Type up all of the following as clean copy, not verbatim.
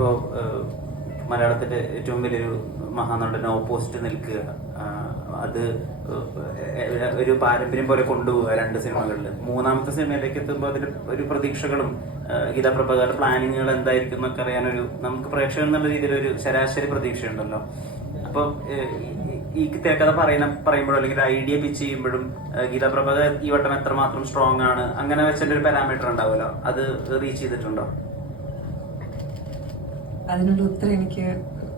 ഇപ്പോ മലയാളത്തിലെ ഏറ്റവും വലിയൊരു മഹാനടൻ ഓപ്പോസിറ്റ് നിൽക്കുക, അത് ഒരു പാരമ്പര്യം പോലെ കൊണ്ടുപോവുക 2 സിനിമകളിൽ. 3ാമത്തെ സിനിമയിലേക്ക് എത്തുമ്പോൾ അതിൽ ഒരു പ്രതീക്ഷകളും ഗീതാ പ്രഭാകറുടെ പ്ലാനിങ്ങുകൾ എന്തായിരിക്കും എന്നൊക്കെ അറിയാനൊരു നമുക്ക് പ്രേക്ഷകൻ എന്നുള്ള രീതിയിൽ ഒരു ശരാശരി പ്രതീക്ഷയുണ്ടല്ലോ. അപ്പൊ ഈ തിരക്കഥ പറയുമ്പോഴോ അല്ലെങ്കിൽ ഐഡിയ പിച്ച് ചെയ്യുമ്പോഴും ഗീതാ പ്രഭാകർ ഈ വട്ടം എത്രമാത്രം സ്ട്രോങ് ആണ് അങ്ങനെ വെച്ചൊരു ഒരു പാരാമീറ്റർ ഉണ്ടാവുമല്ലോ, അത് റീച്ച് ചെയ്തിട്ടുണ്ടോ? അതിനുള്ള ഉത്തരം എനിക്ക്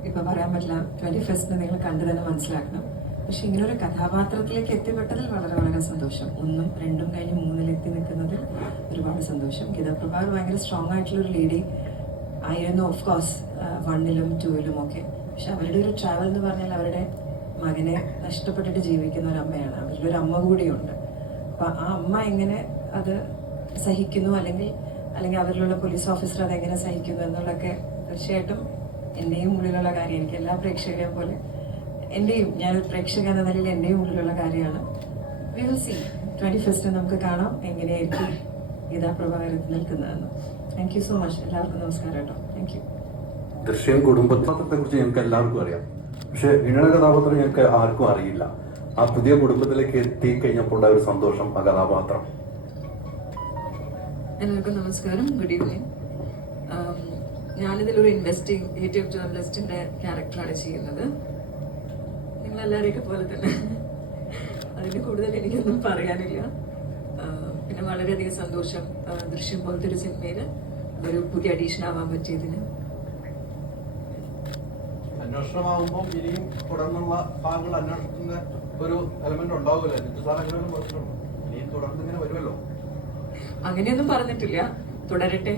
ഇപ്പൊ പറയാൻ പറ്റില്ല. 21st നിങ്ങൾ കണ്ടു തന്നെ മനസ്സിലാക്കണം. പക്ഷെ ഇങ്ങനെ ഒരു കഥാപാത്രത്തിലേക്ക് എത്തിപ്പെട്ടതിൽ വളരെ വളരെ സന്തോഷം. 1ഉം 2ഉം കഴിഞ്ഞ് 3ൽ എത്തി നിൽക്കുന്നതിൽ ഒരുപാട് സന്തോഷം. ഗീതാ പ്രഭാകർ ഭയങ്കര സ്ട്രോങ് ആയിട്ടുള്ള ഒരു ലേഡി ആയിരുന്നു, ഓഫ് കോഴ്സ് 1ലും 2ലും ഒക്കെ. പക്ഷെ അവരുടെ ഒരു ട്രാവൽ എന്ന് പറഞ്ഞാൽ അവരുടെ മകനെ നഷ്ടപ്പെട്ടിട്ട് ജീവിക്കുന്ന ഒരു അമ്മയാണ്. അവരുടെ ഒരു അമ്മ കൂടിയുണ്ട്. അപ്പൊ ആ അമ്മ എങ്ങനെ അത് സഹിക്കുന്നു, അല്ലെങ്കിൽ അവരിലുള്ള പോലീസ് ഓഫീസർ അതെങ്ങനെ സഹിക്കുന്നു എന്നുള്ളതൊക്കെ തീർച്ചയായിട്ടും എന്റെയും ഉള്ളിലുള്ള കാര്യം. എനിക്ക് എല്ലാ പ്രേക്ഷകരെ പോലെ ഞാനൊരു പ്രേക്ഷക എന്ന നിലയിൽ എന്റെയും ഉള്ളിലുള്ള കാര്യമാണ്. വി വിൽ സീ 21st നമുക്ക് കാണാം എങ്ങനെയായിരിക്കും ഗീതാ പ്രഭാകരത്തിൽ നിൽക്കുന്നതെന്ന്. Thank you so much. എല്ലാവർക്കും നമസ്കാരം കേട്ടോ. Thank you. ദൃശ്യം കുടുംബത്തെ കുറിച്ച് ഞങ്ങൾക്ക് എല്ലാവർക്കും അറിയാം, പക്ഷെ വീണ കഥാപാത്രം ഞങ്ങൾക്ക് ആർക്കും അറിയില്ല. ആ പുതിയ കുടുംബത്തിലേക്ക് എത്തിക്കഴിഞ്ഞപ്പോൾ ഉണ്ടായ ഒരു സന്തോഷം, ആ കഥാപാത്രം. എല്ലാവർക്കും നമസ്കാരം, ഗുഡ് ഈവനിങ്. ഞാനിതിലൊരു ഇൻവെസ്റ്റിഗേറ്റീവ് ജേർണലിസ്റ്റിന്റെ ക്യാരക്ടറാണ് ചെയ്യുന്നത്. നിങ്ങളെല്ലാവരെയൊക്കെ പോലെ തന്നെ. അതിന് കൂടുതൽ എനിക്കൊന്നും പറയാനില്ല. പിന്നെ വളരെയധികം സന്തോഷം ദൃശ്യം പോലത്തെ ഒരു സിനിമയില് ഒരു പുതിയ അഡീഷൻ ആവാൻ പറ്റിയതിന്. അന്വേഷണമാകുമ്പോൾ ഇനിയും തുടർന്നുള്ള ഭാഗങ്ങൾ അന്വേഷണത്തിന്റെ ഒരു എലമെന്റ് ഉണ്ടാവില്ല. ഇനിയും തുടർന്ന് ഇങ്ങനെ വരുമല്ലോ. അങ്ങനെയൊന്നും പറഞ്ഞിട്ടില്ല. തുടരട്ടെ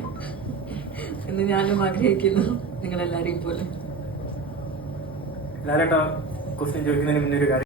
എന്ന് ഞാനും ആഗ്രഹിക്കുന്നു, നിങ്ങളെല്ലാരെയും പോലെ. ലാലേട്ടാ, ക്വസ്റ്റ്യൻ ചോദിക്കുന്നതിന് മുന്നേ ഒരു കാര്യം